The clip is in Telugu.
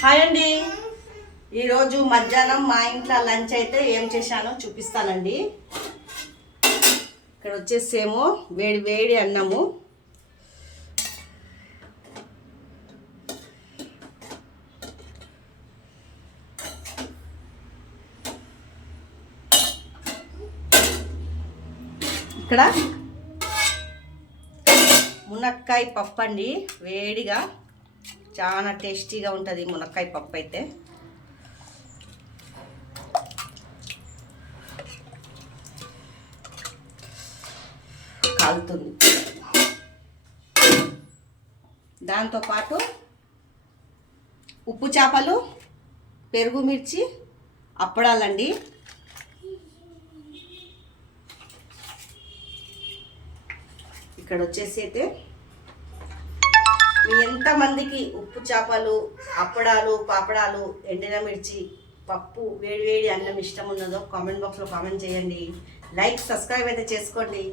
హాయ్ అండి. ఈరోజు మధ్యాహ్నం మా ఇంట్లో లంచ్ అయితే ఏం చేశానో చూపిస్తానండి. ఇక్కడ వచ్చేసేమో వేడి వేడి అన్నము, ఇక్కడ మునక్కాయ పప్పు అండి. వేడిగా చాలా టేస్టీగా ఉంటుంది మునక్కాయ పప్పు అయితే. కాలుతుంది. దాంతోపాటు ఉప్పు చేపలు, పెరుగు మిర్చి, అప్పడాలండి. ఇక్కడ వచ్చేసి అయితే మీ ఎంతమందికి ఉప్పు చేపలు, అప్పడాలు, పాపడాలు, ఎండిన మిర్చి, పప్పు, వేడి వేడి అన్నం ఇష్టం ఉన్నదో కామెంట్ బాక్స్లో కామెంట్ చేయండి. లైక్, సబ్స్క్రైబ్ అయితే చేసుకోండి.